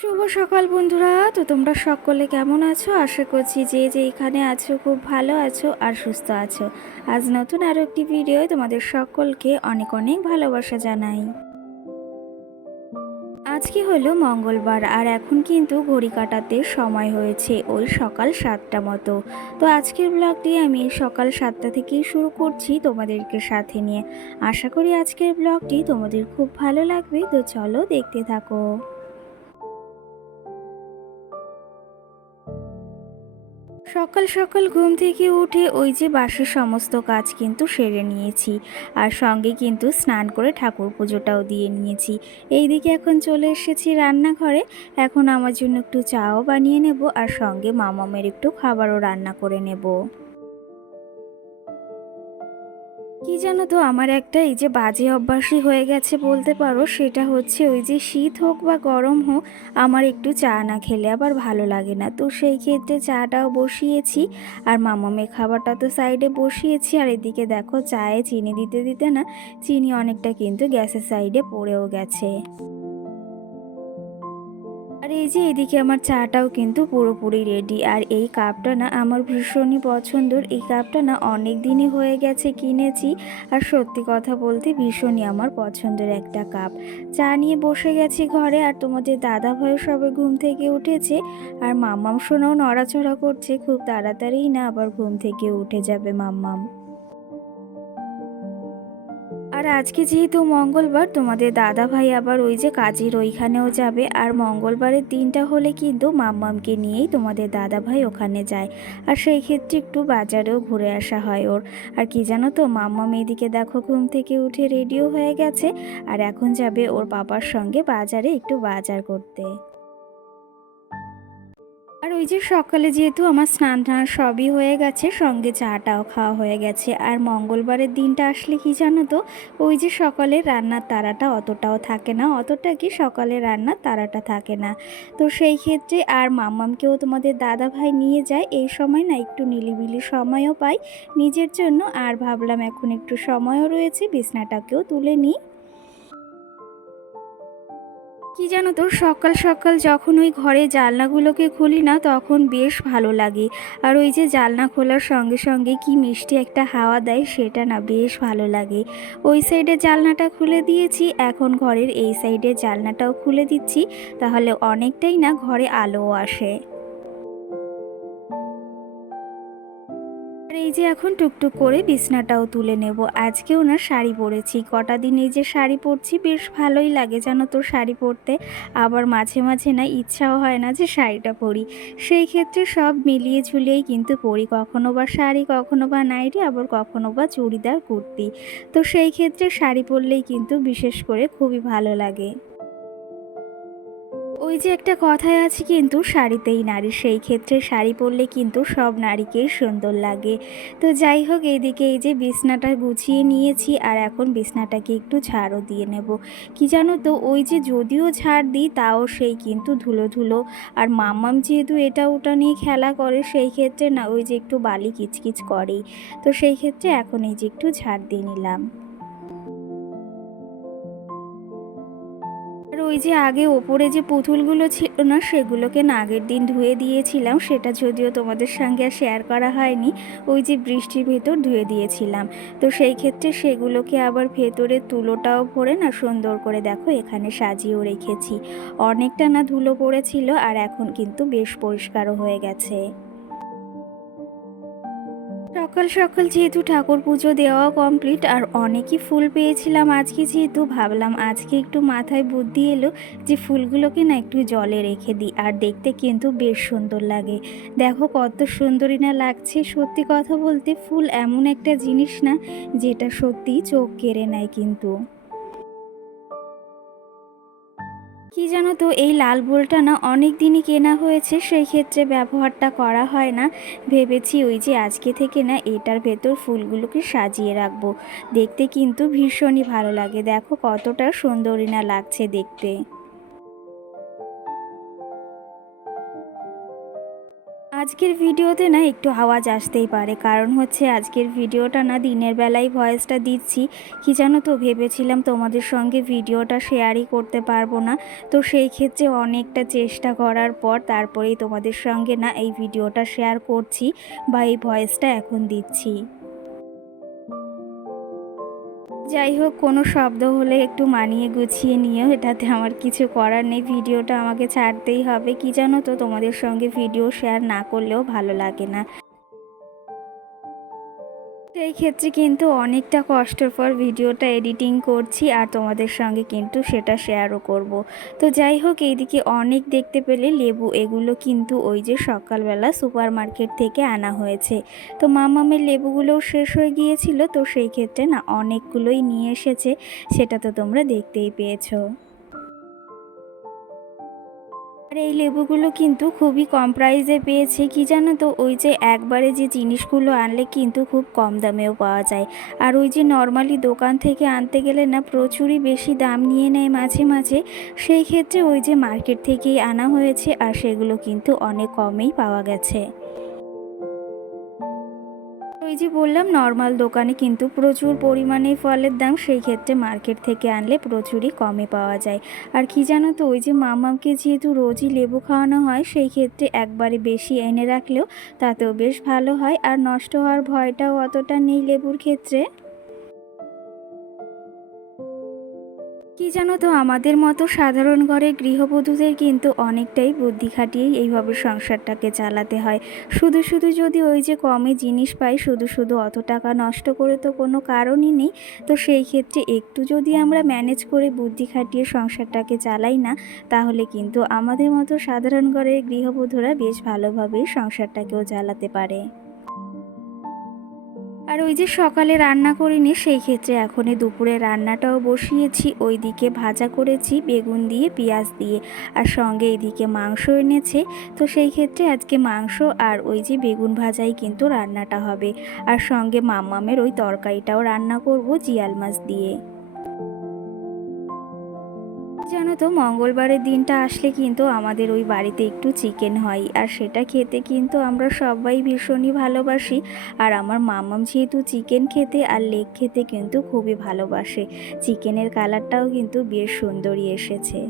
শুভ সকাল বন্ধুরা। তো তোমরা সকলে কেমন আছো? আশা করছি যে যেখানে আছো খুব ভালো আছো আর সুস্থ আছো। আজ নতুন আরও একটি ভিডিও তোমাদের সকলকে অনেক অনেক ভালোবাসা জানাই। আজকে হলো মঙ্গলবার আর এখন কিন্তু ঘড়ি কাটাতে সময় হয়েছে ওই সকাল 7টা মতো। তো আজকের ব্লগটি আমি সকাল 7টা থেকেই শুরু করছি তোমাদেরকে সাথে নিয়ে। আশা করি আজকের ব্লগটি তোমাদের খুব ভালো লাগবে। তো চলো দেখতে থাকো। সকাল সকাল ঘুম থেকে উঠে ওই যে বাসির সমস্ত কাজ কিন্তু সেরে নিয়েছি, আর সঙ্গে কিন্তু স্নান করে ঠাকুর পুজোটাও দিয়ে নিয়েছি। এইদিকে এখন চলে এসেছি রান্নাঘরে। এখন আমার জন্য একটু চাও বানিয়ে নেব, আর সঙ্গে মামামের একটু খাবারও রান্না করে নেব। কি জানো তো, আমার একটা এই যে বাজে অভ্যাসই হয়ে গেছে বলতে পারো। সেটা হচ্ছে ওই যে শীত হোক বা গরম হোক, আমার একটু চা না খেলে আবার ভালো লাগে না। তো সেই ক্ষেত্রে চাটাও বসিয়েছি, আর মামামের খাবারটা তো সাইডে বসিয়েছি। আর এদিকে দেখো চায়ে চিনি দিতে দিতে না চিনি অনেকটা কিন্তু গ্যাসের সাইডে পড়েও গেছে। আর এই যে এদিকে আমার চাটাও কিন্তু পুরোপুরি রেডি। আর এই কাপটা না আমার ভীষণই পছন্দের। এই কাপটা না অনেক দিনই হয়ে গেছে কিনেছি, আর সত্যি কথা বলতে ভীষণই আমার পছন্দের একটা কাপ। চা নিয়ে বসে গেছি ঘরে, আর তোমাদের দাদা ভাইও সবে ঘুম থেকে উঠেছে, আর মাম্মাম সোনাও নড়াচড়া করছে। খুব তাড়াতাড়ি না আবার ঘুম থেকে উঠে যাবে মাম্মাম। আর আজকে যেহেতু মঙ্গলবার, তোমাদের দাদা ভাই আবার ওই যে কাজের ওইখানেও যাবে। আর মঙ্গলবারের দিনটা হলে কিন্তু মাম্মামকে নিয়েই তোমাদের দাদা ভাই ওখানে যায়। আর সেই ক্ষেত্রে একটু বাজারেও ঘুরে আসা হয় ওর। আর কি জানো তো, মাম্মাম এদিকে দেখো ঘুম থেকে উঠে রেডিও হয়ে গেছে, আর এখন যাবে ওর বাবার সঙ্গে বাজারে একটু বাজার করতে। আর ওই যে সকালে যেহেতু আমার স্নান টান সবই হয়ে গেছে, সঙ্গে চাটাও খাওয়া হয়ে গেছে। আর মঙ্গলবারের দিনটা আসলে কি জানো তো, ওই যে সকালের রান্নার তাড়াটা অতটাও থাকে না, অতটা কি সকালের রান্নার তাড়াটা থাকে না। তো সেই ক্ষেত্রে আর মাম্মামকেও তোমাদের দাদা ভাই নিয়ে যায়। এই সময় না একটু নিলিবিলি সময়ও পাই নিজের জন্য। আর ভাবলাম এখন একটু সময়ও রয়েছে, বিছনাটাকেও তুলে নিই। কি জানো তো, সকাল সকাল যখন ওই ঘরে জানলাগুলোকে খুলি না, তখন বেশ ভালো লাগে। আর ওই যে জানলা খোলার সঙ্গে সঙ্গে কি মিষ্টি একটা হাওয়া দেয়, সেটা না বেশ ভালো লাগে। ওই সাইডে জানলাটা খুলে দিয়েছি, এখন ঘরের এই সাইডে জানলাটাও খুলে দিচ্ছি, তাহলে অনেকটাই না ঘরে আলোও আসে। আর এই যে এখন টুকটুক করে বিছনাটাও তুলে নেব। আজকেও না শাড়ি পরেছি, কটা দিন এই যে শাড়ি পরছি, বেশ ভালোই লাগে জানো তো শাড়ি পরতে। আবার মাঝে মাঝে না ইচ্ছাও হয় না যে শাড়িটা পরি। সেই ক্ষেত্রে সব মিলিয়ে ঝুলিয়েই কিন্তু পরি, কখনো বা শাড়ি, কখনো বা নাইটি, আবার কখনো বা চুড়িদার কুর্তি। তো সেই ক্ষেত্রে শাড়ি পরলেই কিন্তু বিশেষ করে খুবই ভালো লাগে। ওই যে একটা কথাই আছে কিন্তু, শাড়িতেই নারী। সেই ক্ষেত্রে শাড়ি পরলে কিন্তু সব নারীকেই সুন্দর লাগে। তো যাই হোক, এইদিকে এই যে বিছনাটা গুছিয়ে নিয়েছি, আর এখন বিছনাটাকে একটু ঝাড়ও দিয়ে নেব। কি জানো তো, ওই যে যদিও ঝাড় দিই তাও সেই কিন্তু ধুলো ধুলো। আর মাম্মাম যেহেতু এটা ওটা নিয়ে খেলা করে, সেই ক্ষেত্রে না ওই যে একটু বালি কিচকিচ করেই। তো সেই ক্ষেত্রে এখন এই যে একটু ঝাড় দিয়ে নিলাম। আর ওই যে আগে ওপরে যে পুতুলগুলো ছিল না, সেগুলোকে না আগের দিন ধুয়ে দিয়েছিলাম। সেটা যদিও তোমাদের সঙ্গে আর শেয়ার করা হয়নি। ওই যে বৃষ্টির ভেতর ধুয়ে দিয়েছিলাম। তো সেই ক্ষেত্রে সেগুলোকে আবার ভেতরে তুলোটাও ভরে না সুন্দর করে দেখো এখানে সাজিয়েও রেখেছি। অনেকটা না ধুলো পড়েছিল, আর এখন কিন্তু বেশ পরিষ্কারও হয়ে গেছে। সকাল সকাল যেহেতু ঠাকুর পুজো দেওয়া কমপ্লিট, আর অনেকই ফুল পেয়েছিলাম আজকে, যেহেতু ভাবলাম আজকে একটু মাথায় বুদ্ধি এলো যে ফুলগুলোকে না একটু জলে রেখে দিই, আর দেখতে কিন্তু বেশ সুন্দর লাগে। দেখো কত সুন্দরই না লাগছে। সত্যি কথা বলতে ফুল এমন একটা জিনিস না, যেটা সত্যি চোখ কেড়ে নেয় কিন্তু। কি জানো তো, এই লাল বোলটা না অনেক দিনই কেনা হয়েছে, সেই ক্ষেত্রে ব্যবহারটা করা হয় না। ভেবেছি ওই যে আজকে থেকে না এটার ভেতর ফুলগুলোকে সাজিয়ে রাখবো। দেখতে কিন্তু ভীষণই ভালো লাগে। দেখো কতটা সুন্দরী না লাগছে দেখতে। আজকের ভিডিওতে না একটু আওয়াজ আসতেই পারে, কারণ হচ্ছে আজকের ভিডিওটা না দিনের বেলায় ভয়েসটা দিচ্ছি। কি জানো তো, ভেবেছিলাম তোমাদের সঙ্গে ভিডিওটা শেয়ারই করতে পারবো না, তো সেই ক্ষেত্রে অনেকটা চেষ্টা করার পর তারপরেই তোমাদের সঙ্গে না এই ভিডিওটা শেয়ার করছি বা এই ভয়েসটা এখন দিচ্ছি। যাই হোক, কোনো শব্দ হলে একটু মানিয়ে গুছিয়ে নিও, এটাতে আমার কিছু করার নেই, ভিডিওটা আমাকে ছাড়তেই হবে। কি জানো তো, তোমাদের সঙ্গে ভিডিও শেয়ার না করলেও ভালো লাগে না। এই ক্ষেত্রে কিন্তু অনেকটা কষ্টের পর ভিডিওটা এডিটিং করছি আর তোমাদের সঙ্গে কিন্তু সেটা শেয়ারও করব। তো যাই হোক, এইদিকে অনেক দেখতে পেলে লেবু, এগুলো কিন্তু ওই যে সকালবেলা সুপার মার্কেট থেকে আনা হয়েছে। তো মামামের লেবুগুলোও শেষ হয়ে গিয়েছিল, তো সেই ক্ষেত্রে না অনেকগুলোই নিয়ে এসেছে, সেটা তো তোমরা দেখতেই পেয়েছো। আর এই লেবুগুলো কিন্তু খুবই কম প্রাইসে পেয়েছে। কি জানো তো, ওই যে একবারে যে জিনিসগুলো আনলে কিন্তু খুব কম দামেও পাওয়া যায়, আর ওই যে নর্মালি দোকান থেকে আনতে গেলে না প্রচুরই বেশি দাম নিয়ে নেয় মাঝে মাঝে। সেই ক্ষেত্রে ওই যে মার্কেট থেকেই আনা হয়েছে আর সেগুলো কিন্তু অনেক কমেই পাওয়া গেছে। ওই যে বললাম, নর্মাল দোকানে কিন্তু প্রচুর পরিমাণে ফলের দাম, সেই ক্ষেত্রে মার্কেট থেকে আনলে প্রচুরই কমে পাওয়া যায়। আর কি জানো তো, ওই যে মামাকে যেহেতু রোজই লেবু খাওয়ানো হয়, সেই ক্ষেত্রে একবারে বেশি এনে রাখলেও তাতেও বেশ ভালো হয়, আর নষ্ট হওয়ার ভয়টাও অতটা নেই লেবুর ক্ষেত্রে। কি জানো তো, আমাদের মতো সাধারণ ঘরের গৃহবধূদের কিন্তু অনেকটাই বুদ্ধি খাটিয়েই এইভাবে সংসারটাকে চালাতে হয়। শুধু শুধু যদি ওই যে কমে জিনিস পাই, শুধু শুধু অত টাকা নষ্ট করে তো কোনো কারণই নেই। তো সেই ক্ষেত্রে একটু যদি আমরা ম্যানেজ করে বুদ্ধি খাটিয়ে সংসারটাকে চালাই না, তাহলে কিন্তু আমাদের মতো সাধারণ ঘরের গৃহবধূরা বেশ ভালোভাবেই সংসারটাকেও চালাতে পারে। আর ওই যে সকালে রান্না করিনি, সেই ক্ষেত্রে এখনই দুপুরে রান্নাটাও বসিয়েছি। ওইদিকে ভাজা করেছি বেগুন দিয়ে পেঁয়াজ দিয়ে, আর সঙ্গে এইদিকে মাংস এনেছে। তো সেই ক্ষেত্রে আজকে মাংস আর ওই যে বেগুন ভাজাই কিন্তু রান্নাটা হবে, আর সঙ্গে মাম্মামের ওই তরকারিটাও রান্না করব জিয়াল মাছ দিয়ে। জানো তো, মঙ্গলবারের দিনটা আসলে কিন্তু আমাদের ওই বাড়িতে একটু চিকেন হয়, আর সেটা খেতে কিন্তু আমরা সবাই ভীষণই ভালোবাসি। আর আমার মামাম যেহেতু চিকেন খেতে আর লেগ খেতে কিন্তু খুবই ভালোবাসে, চিকেনের কালারটাও কিন্তু বেশ সুন্দরই এসেছে।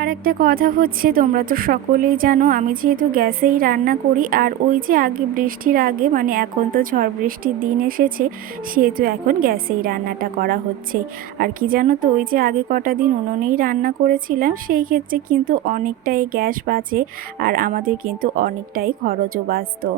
আর একটা কথা হচ্ছে, তোমরা তো সকলেই জানো আমি যেহেতু গ্যাসেই রান্না করি, আর ওই যে আগে বৃষ্টির আগে, মানে এখন তো ঝড় বৃষ্টির দিন এসেছে, সেহেতু এখন গ্যাসেই রান্নাটা করা হচ্ছে। আর কি জানো তো, ওই যে আগে কটা দিন উনুনেই রান্না করেছিলাম, সেই ক্ষেত্রে কিন্তু অনেকটাই গ্যাস বাঁচে, আর আমাদের কিন্তু অনেকটাই খরচও বাঁচতো।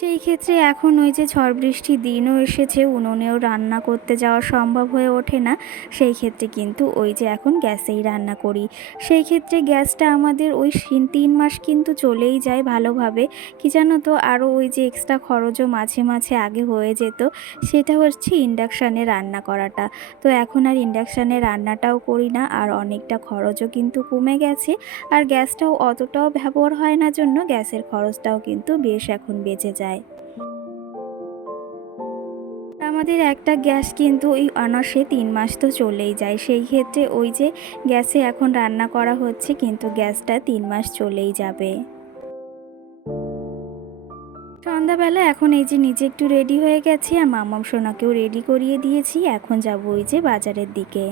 সেই ক্ষেত্রে এখন ওই যে ঝড় বৃষ্টির দিনও এসেছে, উনুনেও রান্না করতে যাওয়া সম্ভব হয়ে ওঠে না, সেই ক্ষেত্রে কিন্তু ওই যে এখন গ্যাসেই রান্না করি। সেই ক্ষেত্রে গ্যাসটা আমাদের ওই 3 মাস কিন্তু চলেই যায় ভালোভাবে। কি জানো তো, আরও ওই যে এক্সট্রা খরচও মাঝে মাঝে আগে হয়ে যেত, সেটা হচ্ছে ইন্ডাকশানে রান্না করাটা। তো এখন আর ইন্ডাকশানে রান্নাটাও করি না, আর অনেকটা খরচও কিন্তু কমে গেছে, আর গ্যাসটাও অতটাও ব্যবহার হয় না জন্য গ্যাসের খরচটাও কিন্তু বেশ এখন বেঁচে যায়। আমাদের একটা গ্যাস কিন্তু ওই অনায়াসে 3 মাস তো চলেই যায়, সেই ক্ষেত্রে ওই যে গ্যাসে এখন রান্না করা হচ্ছে, কিন্তু গ্যাসটা 3 মাস চলেই যাবে। সন্ধ্যাবেলা এখন এই যে নিজে একটু রেডি হয়ে গেছি, আর মামাম সোনাকেও রেডি করিয়ে দিয়েছি, এখন যাবো ওই যে বাজারের দিকে।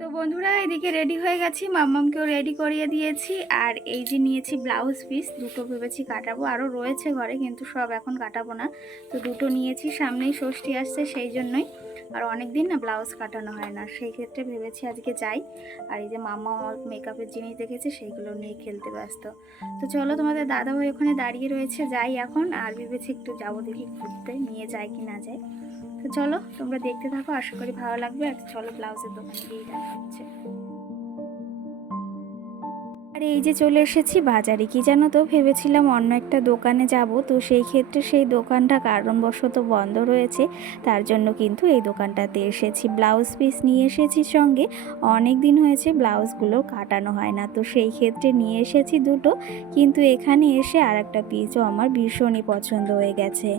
তো বন্ধুরা, এদিকে রেডি হয়ে গেছি, মাম্মামকেও রেডি করিয়ে দিয়েছি, আর এই যে নিয়েছি ব্লাউজ পিস দুটো, ভেবেছি কাটাবো, আরও রয়েছে ঘরে কিন্তু সব এখন কাটাবো না। তো দুটো নিয়েছি, সামনেই ষষ্ঠী আসছে সেই জন্যই, আর অনেক দিন না ব্লাউজ কাটানো হয় না, সেই ক্ষেত্রে ভেবেছি আজকে যাই। আর এই যে মাম্মা আমার মেকআপের জিনিস দেখেছে, সেইগুলো নিয়ে খেলতে ব্যস্ত। তো চলো, তোমাদের দাদাভাই ওখানে দাঁড়িয়ে রয়েছে, যাই এখন। আর ভেবেছি একটু যাবো, দেখি ঘুরতে নিয়ে যায় কি না যায়। তো চলো, তোমরা দেখতে থাকো, আশা করি ভালো লাগবে। আর চলো, ব্লাউজের দোকানে গিয়ে দেখা হচ্ছে। আর এই যে চলে এসেছি বাজারে। কি জানো তো, ভেবেছিলাম অন্য একটা দোকানে যাব, তো সেই ক্ষেত্রে সেই দোকানটা কারণবশত বন্ধ রয়েছে, তার জন্য কিন্তু এই দোকানটাতে এসেছি। ব্লাউজ পিস নিয়ে এসেছি সঙ্গে, অনেক দিন হয়েছে ব্লাউজগুলো কাটানো হয় না, তো সেই ক্ষেত্রে নিয়ে এসেছি দুটো। কিন্তু এখানে এসে আর একটা পিসও আমার ভীষণই পছন্দ হয়ে গেছে।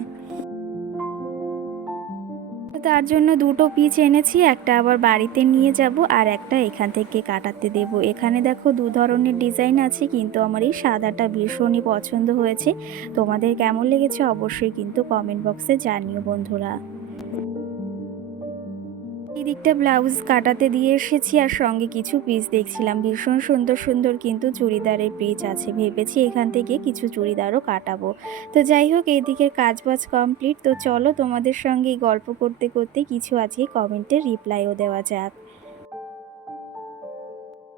তার জন্য দুটো পিচ এনেছি, একটা আবার বাড়িতে নিয়ে যাব আর একটা এখান থেকে কাটাতে দেব। এখানে দেখো দু ধরনের ডিজাইন আছে, কিন্তু আমার এই সাদাটা ভীষণই পছন্দ হয়েছে। তোমাদের কেমন লেগেছে অবশ্যই কিন্তু কমেন্ট বক্সে জানিও বন্ধুরা। এই দিকটা ব্লাউজ কাটাতে দিয়ে এসেছি আর সঙ্গে কিছু পিস দেখছিলাম, ভীষণ সুন্দর সুন্দর কিন্তু চুড়িদারের পিস আছে। ভেবেছি এখান থেকে কিছু চুড়িদারও কাটাবো। তো যাই হোক, এইদিকের কাজবাজ কমপ্লিট। তো চলো তোমাদের সঙ্গে এই গল্প করতে করতে কিছু আজকে কমেন্টের রিপ্লাইও দেওয়া যাক।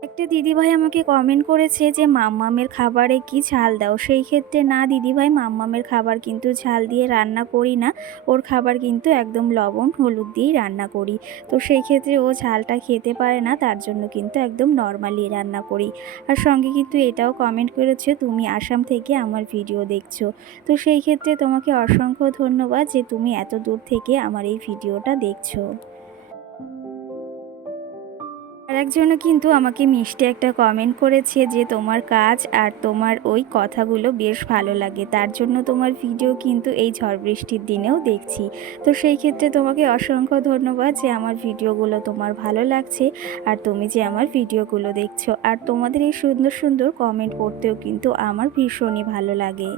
একটা দিদিভাই আমাকে কমেন্ট করেছে যে মাম্মামের খাবারে কি ঝাল দাও? সেই ক্ষেত্রে না দিদিভাই, মাম্মামের খাবার কিন্তু ঝাল দিয়ে রান্না করি না। ওর খাবার কিন্তু একদম লবণ হলুদ দিয়েই রান্না করি। তো সেই ক্ষেত্রে ও ঝালটা খেতে পারে না, তার জন্য কিন্তু একদম নর্মালি রান্না করি। আর সঙ্গে কিন্তু এটাও কমেন্ট করেছে, তুমি আসাম থেকে আমার ভিডিও দেখছো। তো সেই ক্ষেত্রে তোমাকে অসংখ্য ধন্যবাদ যে তুমি এত দূর থেকে আমার এই ভিডিওটা দেখছো। আরেকজনও কিন্তু আমাকে মিষ্টি একটা কমেন্ট করেছে যে তোমার কাজ আর তোমার ওই কথাগুলো বেশ ভালো লাগে, তার জন্য তোমার ভিডিও কিন্তু এই ঝড় বৃষ্টির দিনেও দেখছি। তো সেই ক্ষেত্রে তোমাকে অসংখ্য ধন্যবাদ যে আমার ভিডিওগুলো তোমার ভালো লাগছে আর তুমি যে আমার ভিডিওগুলো দেখছো। আর তোমাদের এই সুন্দর সুন্দর কমেন্ট পড়তেও কিন্তু আমার ভীষণই ভালো লাগে।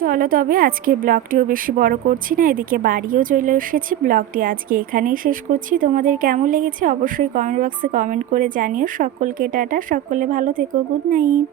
চলো তবে আজকে ব্লগটিও বেশি বড় করছি না, এদিকে বাড়িও চলে এসেছি। ব্লগটি আজকে এখানেই শেষ করছি। তোমাদের কেমন লেগেছে অবশ্যই কমেন্ট বক্সে কমেন্ট করে জানিও। সকলকে টাটা, সকলে ভালো থেকো, গুড নাইট।